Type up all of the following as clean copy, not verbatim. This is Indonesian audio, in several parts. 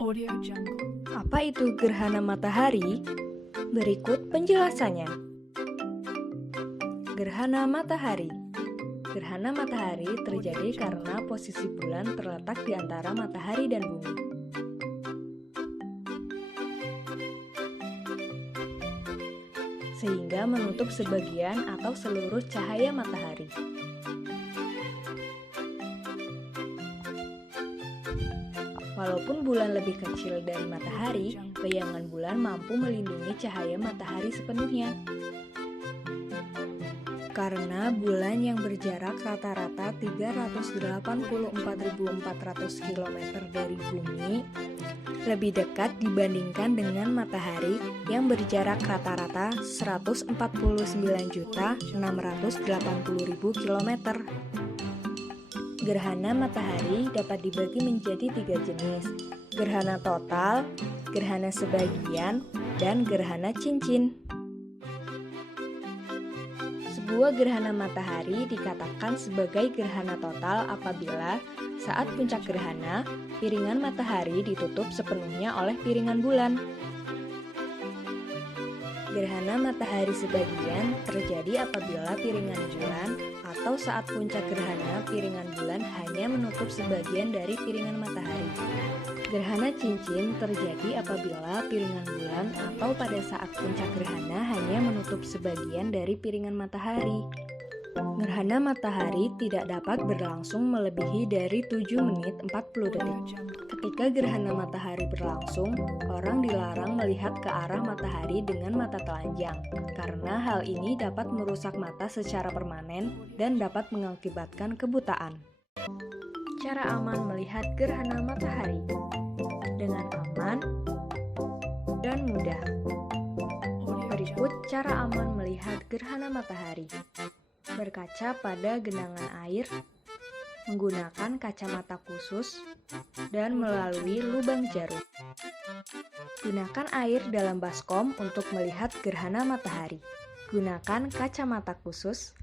Audio Jungle. Apa itu gerhana matahari? Berikut penjelasannya. Gerhana matahari. Gerhana matahari terjadi karena posisi bulan terletak di antara matahari dan bumi. Sehingga menutup sebagian atau seluruh cahaya matahari. Walaupun bulan lebih kecil dari matahari, bayangan bulan mampu melindungi cahaya matahari sepenuhnya. Karena bulan yang berjarak rata-rata 384.400 km dari bumi lebih dekat dibandingkan dengan matahari yang berjarak rata-rata 149.680.000 km. Gerhana matahari dapat dibagi menjadi 3 jenis: gerhana total, gerhana sebagian, dan gerhana cincin. Sebuah gerhana matahari dikatakan sebagai gerhana total apabila saat puncak gerhana, piringan matahari ditutup sepenuhnya oleh piringan bulan. Gerhana matahari sebagian terjadi apabila piringan bulan atau saat puncak gerhana piringan bulan hanya menutup sebagian dari piringan matahari. Gerhana cincin terjadi apabila piringan bulan atau pada saat puncak gerhana hanya menutup sebagian dari piringan matahari. Gerhana matahari tidak dapat berlangsung melebihi dari 7 menit 40 detik. Ketika gerhana matahari berlangsung, orang dilarang melihat ke arah matahari dengan mata telanjang, karena hal ini dapat merusak mata secara permanen dan dapat mengakibatkan kebutaan. Cara aman melihat gerhana matahari dengan aman dan mudah. Berikut cara aman melihat gerhana matahari. Berkaca pada genangan air, menggunakan kacamata khusus, dan melalui lubang jarum. Gunakan air dalam baskom untuk melihat gerhana matahari. Gunakan kacamata khusus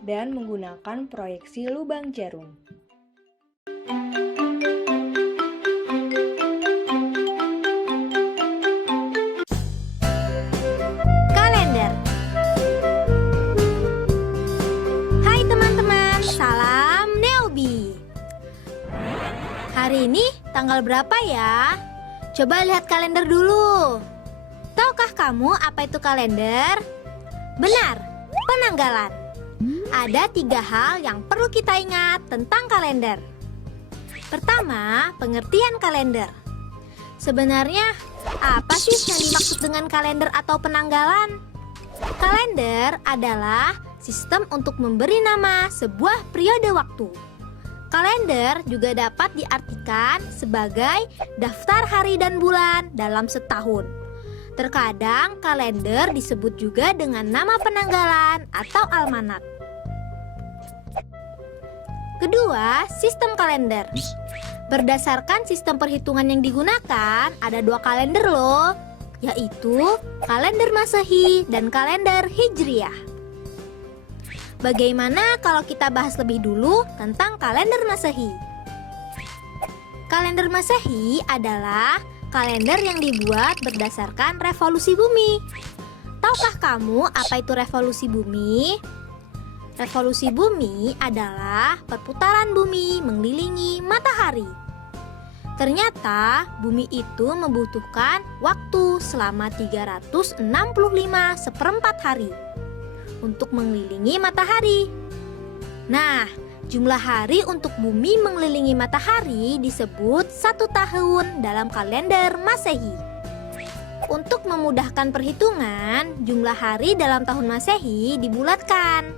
dan menggunakan proyeksi lubang jarum. Kalender. Hai teman-teman, salam Neobi. Hari ini tanggal berapa ya? Coba lihat kalender dulu. Tahukah kamu apa itu kalender? Benar, penanggalan. Ada 3 hal yang perlu kita ingat tentang kalender. Pertama, pengertian kalender. Sebenarnya, apa sih yang dimaksud dengan kalender atau penanggalan? Kalender adalah sistem untuk memberi nama sebuah periode waktu. Kalender juga dapat diartikan sebagai daftar hari dan bulan dalam setahun. Terkadang kalender disebut juga dengan nama penanggalan atau almanak. Kedua, sistem kalender. Berdasarkan sistem perhitungan yang digunakan, ada 2 kalender loh, yaitu kalender Masehi dan kalender Hijriah. Bagaimana kalau kita bahas lebih dulu tentang kalender Masehi? Kalender Masehi adalah kalender yang dibuat berdasarkan revolusi bumi. Tahukah kamu apa itu revolusi bumi? Revolusi bumi adalah perputaran bumi mengelilingi matahari. Ternyata bumi itu membutuhkan waktu selama 365 hari untuk mengelilingi matahari. Nah, jumlah hari untuk bumi mengelilingi matahari disebut 1 tahun dalam kalender Masehi. Untuk memudahkan perhitungan, jumlah hari dalam tahun Masehi dibulatkan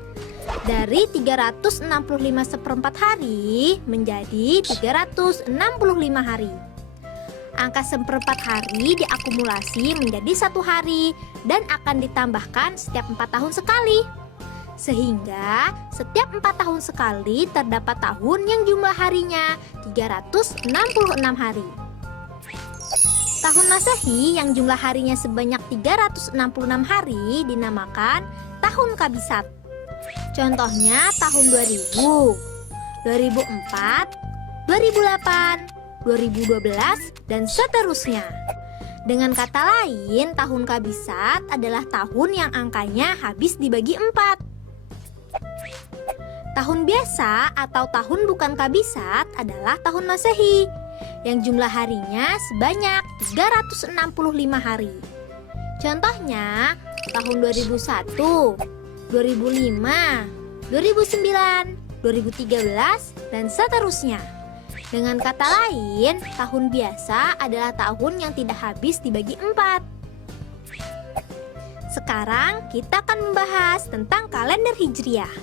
dari 365 hari menjadi 365 hari. Angka 1/4 hari diakumulasi menjadi 1 hari dan akan ditambahkan setiap 4 tahun sekali. Sehingga setiap 4 tahun sekali terdapat tahun yang jumlah harinya 366 hari. Tahun Masehi yang jumlah harinya sebanyak 366 hari dinamakan tahun Kabisat. Contohnya tahun 2000, 2004, 2008, 2012, dan seterusnya. Dengan kata lain, tahun kabisat adalah tahun yang angkanya habis dibagi 4. Tahun biasa atau tahun bukan kabisat adalah tahun Masehi, yang jumlah harinya sebanyak 365 hari. Contohnya, tahun 2001, 2005, 2009, 2013, dan seterusnya. Dengan kata lain, tahun biasa adalah tahun yang tidak habis dibagi 4. Sekarang kita akan membahas tentang kalender Hijriah.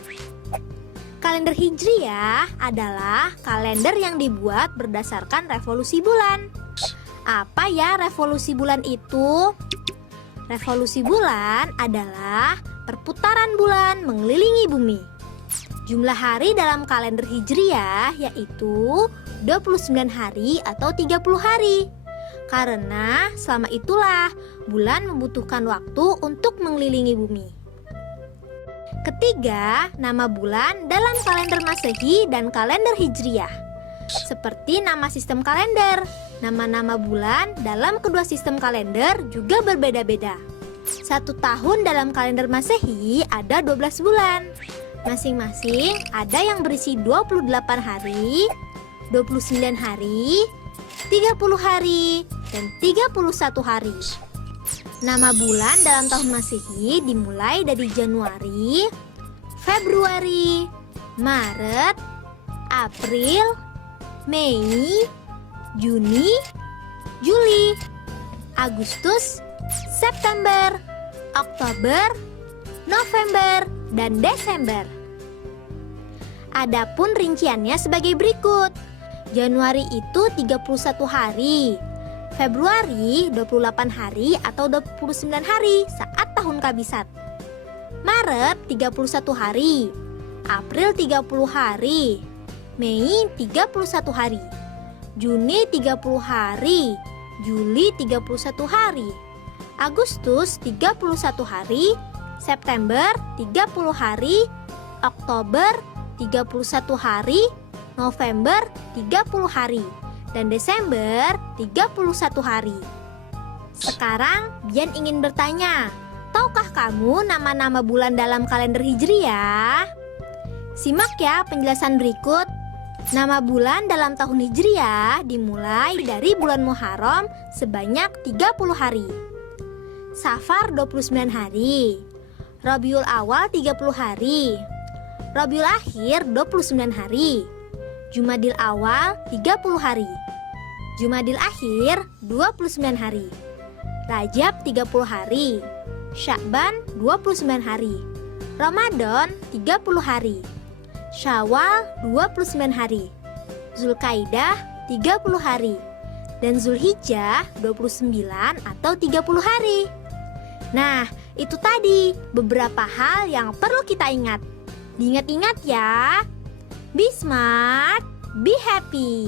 Kalender Hijriah adalah kalender yang dibuat berdasarkan revolusi bulan. Apa ya revolusi bulan itu? Revolusi bulan adalah perputaran bulan mengelilingi bumi. Jumlah hari dalam kalender Hijriah yaitu 29 hari atau 30 hari. Karena selama itulah bulan membutuhkan waktu untuk mengelilingi bumi. Ketiga, nama bulan dalam kalender Masehi dan kalender Hijriah. Seperti nama sistem kalender, nama-nama bulan dalam kedua sistem kalender juga berbeda-beda. 1 tahun dalam kalender Masehi ada 12 bulan. Masing-masing ada yang berisi 28 hari, 29 hari, 30 hari, dan 31 hari. Nama bulan dalam tahun Masehi dimulai dari Januari, Februari, Maret, April, Mei, Juni, Juli, Agustus, September, Oktober, November, dan Desember. Adapun rinciannya sebagai berikut. Januari itu 31 hari, Februari 28 hari atau 29 hari saat tahun kabisat. Maret 31 hari, April 30 hari, Mei 31 hari, Juni 30 hari, Juli 31 hari, Agustus 31 hari, September 30 hari, Oktober 31 hari, November 30 hari, dan Desember 31 hari. Sekarang Bian ingin bertanya, tahukah kamu nama-nama bulan dalam kalender Hijriah? Simak ya penjelasan berikut. Nama bulan dalam tahun Hijriah dimulai dari bulan Muharram sebanyak 30 hari, Safar 29 hari, Rabiul Awal 30 hari, Rabiul Akhir 29 hari, Jumadil Awal 30 hari, Jumadil Akhir 29 hari, Rajab 30 hari, Sya'ban 29 hari, Ramadan 30 hari, Syawal 29 hari, Zulkaidah 30 hari, dan Zulhijjah 29 atau 30 hari. Nah, itu tadi beberapa hal yang perlu kita ingat. Diingat-ingat ya. Be smart, be happy.